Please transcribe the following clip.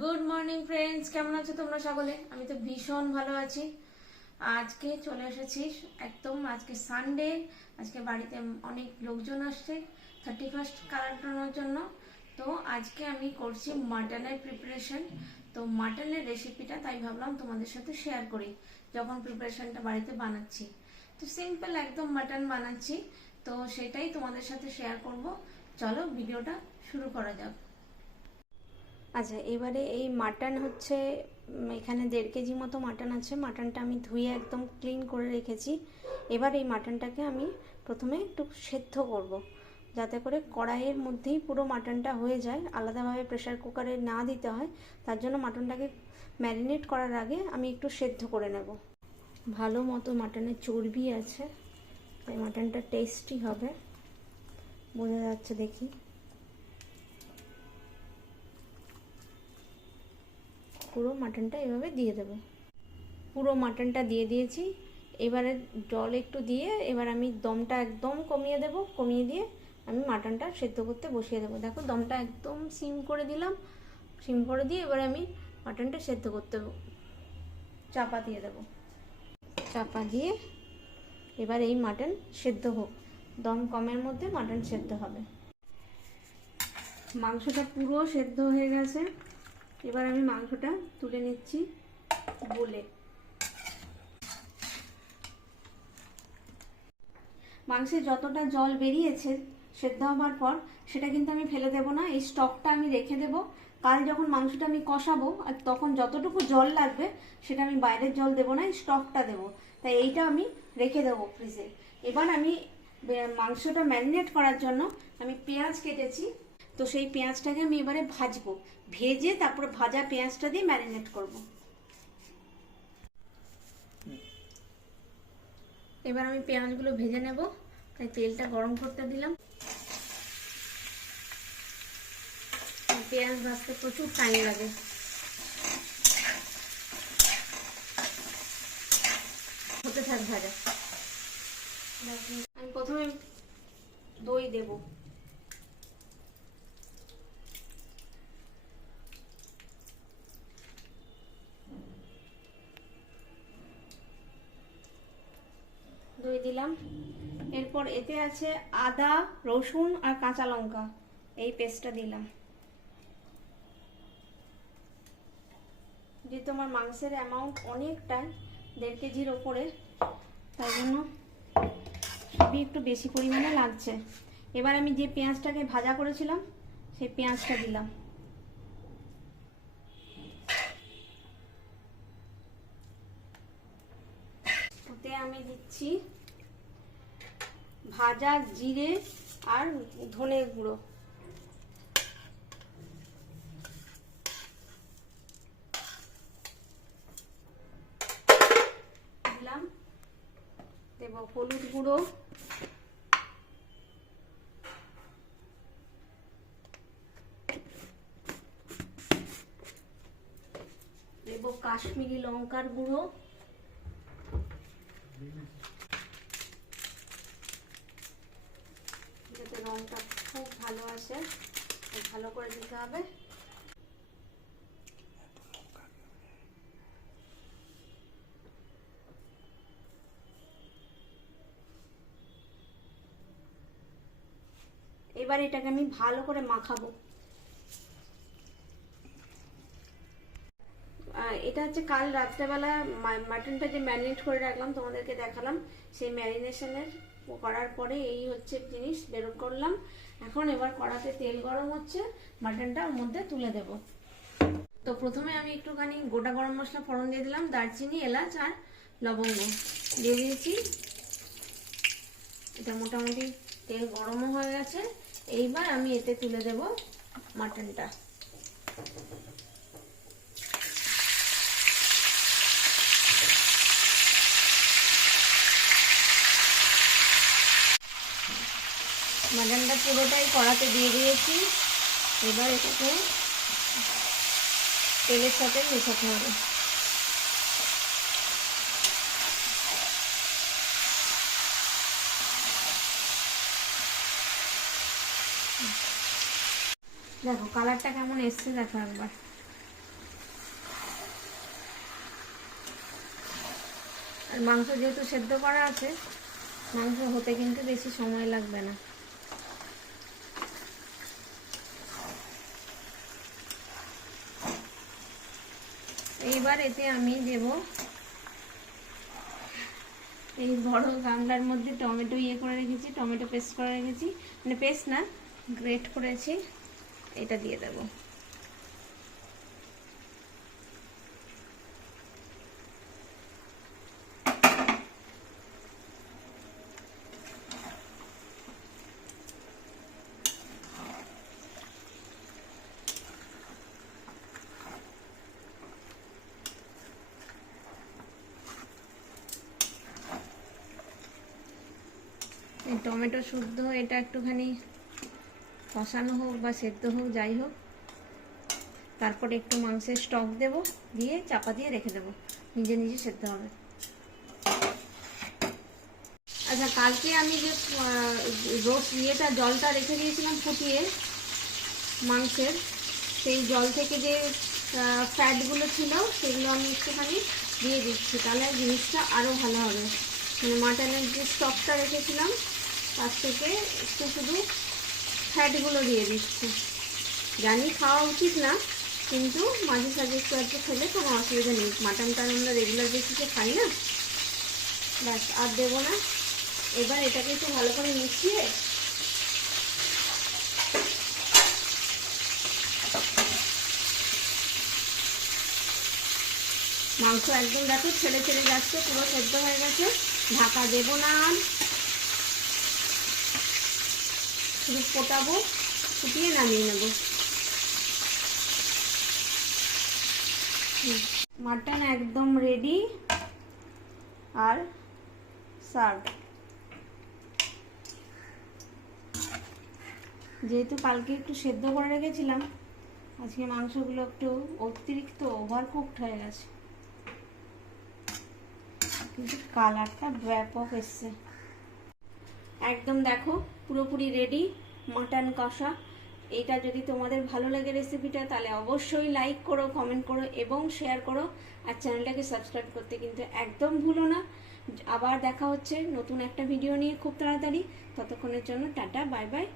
Good morning friends, কেমন আছো তোমরা সকলে? আমি তো ভীষণ ভালো আছি। আজকে চলে এসেছি একদম, আজকে সানডে। আজকে বাড়িতে অনেক লোকজন আসছে 31st কাটানোর জন্য। তো আজকে আমি করছি মাটনের প্রিপারেশন। তো মাটনের রেসিপিটা তাই ভাবলাম তোমাদের সাথে শেয়ার করি, যখন প্রিপারেশনটা বাড়িতে বানাচ্ছি। তো সিম্পল একদম মাটন বানাচ্ছি, তো সেটাই তোমাদের সাথে শেয়ার করব। চলো ভিডিওটা শুরু করা যাক। আচ্ছা, এবারে এই মাটন হচ্ছে এখানে 1.5 কেজি মতো মাটন আছে। মাটনটা আমি ধুয়ে একদম ক্লিন করে রেখেছি। এবার এই মাটনটাকে আমি প্রথমে একটু সেদ্ধ করব, যাতে করে কড়াইয়ের মধ্যেই পুরো মাটনটা হয়ে যায়, আলাদাভাবে প্রেসার কুকারে না দিতে হয়। তার জন্য মাটনটাকে ম্যারিনেট করার আগে আমি একটু সেদ্ধ করে নেব। ভালো মতো মাটনের চর্বি আছে, তাই মাটনটা টেস্টি হবে, বোঝা যাচ্ছে দেখি। পুরো মাটনটা এভাবে দিয়ে দেব। পুরো মাটনটা দিয়ে দিয়েছি। এবারে জল একটু দিয়ে এবার আমি দমটা একদম কমিয়ে দেব। কমিয়ে দিয়ে আমি মাটনটা সেদ্ধ করতে বসিয়ে দেবো। দেখো, দমটা একদম সিম করে দিলাম। সিম করে দিয়ে এবারে আমি মাটনটা সেদ্ধ করতে চাপা দিয়ে দেব। চাপা দিয়ে এবার এই মাটন সেদ্ধ হোক, দম কমের মধ্যে মাটন সেদ্ধ হবে। মাংসটা পুরো সেদ্ধ হয়ে গেছে। এবার আমি মাংসটা তুলে নিচ্ছি বলে। মাংসে যতটা জল বেরিয়েছে সেদ্ধ হবার পর, সেটা কিন্তু আমি ফেলে দেব না, এই স্টকটা আমি রেখে দেব। কাল যখন মাংসটা আমি কষাবো আর তখন যতটুকু জল লাগবে সেটা আমি বাইরের জল দেব না, এই স্টকটা দেব। তাই এইটা আমি রেখে দেবো ফ্রিজে। এবার আমি মাংসটা ম্যারিনেট করার জন্য আমি পেঁয়াজ কেটেছি, তো সেই পেঁয়াজটাকে আমি এবারে ভাজবো। ভেজে তারপরে ভাজা পেঁয়াজটা দিয়ে ম্যারিনেট করব। এবার আমি পেঁয়াজগুলো ভেজে নেব, তাই তেলটা গরম করতে দিলাম। পেঁয়াজ ভাজতে প্রচুর টাইম লাগে। হতে থাক ভাজা। আমি প্রথমে দই দেব। দই দিলাম। এরপর এতে আছে আদা, রসুন আর কাঁচা লঙ্কা, এই পেস্টটা দিলাম। যেহেতু আমার মাংসের অ্যামাউন্ট অনেকটাই, 1.5 কেজির ওপরে, তাই জন্য সবই একটু বেশি পরিমাণে লাগছে। এবার আমি যে পেঁয়াজটাকে ভাজা করেছিলাম সেই পেঁয়াজটা দিলাম। ওতে আমি দিচ্ছি ভাজা জিরে আর ধনে গুঁড়ো। দিলাম। দেব হলুদ গুঁড়ো, দেব কাশ্মীরি লঙ্কার গুঁড়ো, যাতে রংটা খুব ভালো আসে, ভালো করে দিতে হবে। এবার এটাকে আমি ভালো করে মাখাবো। এটা হচ্ছে কাল রাত্রেবেলা মাটনটা যে ম্যারিনেট করে রাখলাম, তোমাদেরকে দেখালাম, সেই ম্যারিনেশনের করার পরে এই হচ্ছে জিনিস বের করলাম। এখন এবার কড়াতে তেল গরম হচ্ছে, মাটনটা ওর মধ্যে তুলে দেব। তো প্রথমে আমি একটুখানি গোটা গরম মশলা ফোড়ন দিয়ে দিলাম, দারচিনি, এলাচ আর লবঙ্গ দিয়ে দিয়েছি। এটা মোটামুটি তেল গরমও হয়ে গেছে। এইবার আমি এতে তুলে দেব মাটনটা। মাটনটা পুরোটাই কড়াতে দিয়ে দিয়েছি। এবার এটাকে তেলের সাথে মেশাতে হবে। দেখো কালারটা কেমন এসছে, দেখো একবার। আর মাংস যেহেতু সেদ্ধ করা আছে, মাংস হতে কিন্তু বেশি সময় লাগবে না। এইবার এতে আমি দেব এই বড় গামলার মধ্যে টমেটো করে রেখেছি, টমেটো পেস্ট করে রেখেছি, মানে পেস্ট না, গ্রেট করেছি, এটা দিয়ে দেবো। টমেটো শুদ্ধ এটা একটুখানি কষানো হোক বা সেদ্ধ হোক, যাই হোক, তারপরে একটু মাংসের স্টক দেব, দিয়ে চাপা দিয়ে রেখে দেবো, নিজে নিজে সেদ্ধ হবে। আচ্ছা, কালকে আমি যে জলটা রেখে দিয়েছিলাম ফুটিয়ে মাংসের, সেই জল থেকে যে ফ্যাটগুলো ছিল সেগুলো আমি একটুখানি দিয়ে দিচ্ছি, তাহলে জিনিসটা আরও ভালো হবে। মানে মাটনের যে স্টকটা রেখেছিলাম তার থেকে একটু শুধু ফ্যাটগুলো দিয়ে দিচ্ছি। জানি খাওয়া উচিত না, কিন্তু মাঝে সাঝে একটু খেলে কোনো অসুবিধা নেই। মাটনটা আমরা রেগুলার বেসিসে খাই না। ব্যাস, আর দেবো না। এবার এটাকে একটু ভালো করে মিশিয়ে মাংস একদম দেখো ছেড়ে ছেড়ে যাচ্ছে, পুরো সেদ্ধ হয়ে গেছে। ঢাকা দেবো না, আর শুধু ফোটাবো, ফুটিয়ে নামিয়ে নেব। মাটন একদম রেডি আর সার্ভ। যেহেতু কালকে একটু সেদ্ধ করে রেখেছিলাম, আজকে মাংসগুলো একটু অতিরিক্ত ওভারকুকড হয়ে গেছে, কিন্তু কালারটা ব্যাপক এসছে। একদম দেখো পুরোপুরি রেডি মাটন কষা। এটা যদি তোমাদের ভালো লাগে রেসিপিটা, তাহলে অবশ্যই লাইক করো, কমেন্ট করো এবং শেয়ার করো। আর চ্যানেলটাকে সাবস্ক্রাইব করতে কিন্তু একদম ভুলো না। আবার দেখা হচ্ছে নতুন একটা ভিডিও নিয়ে খুব তাড়াতাড়ি। ততক্ষণের জন্য টাটা, বাই বাই।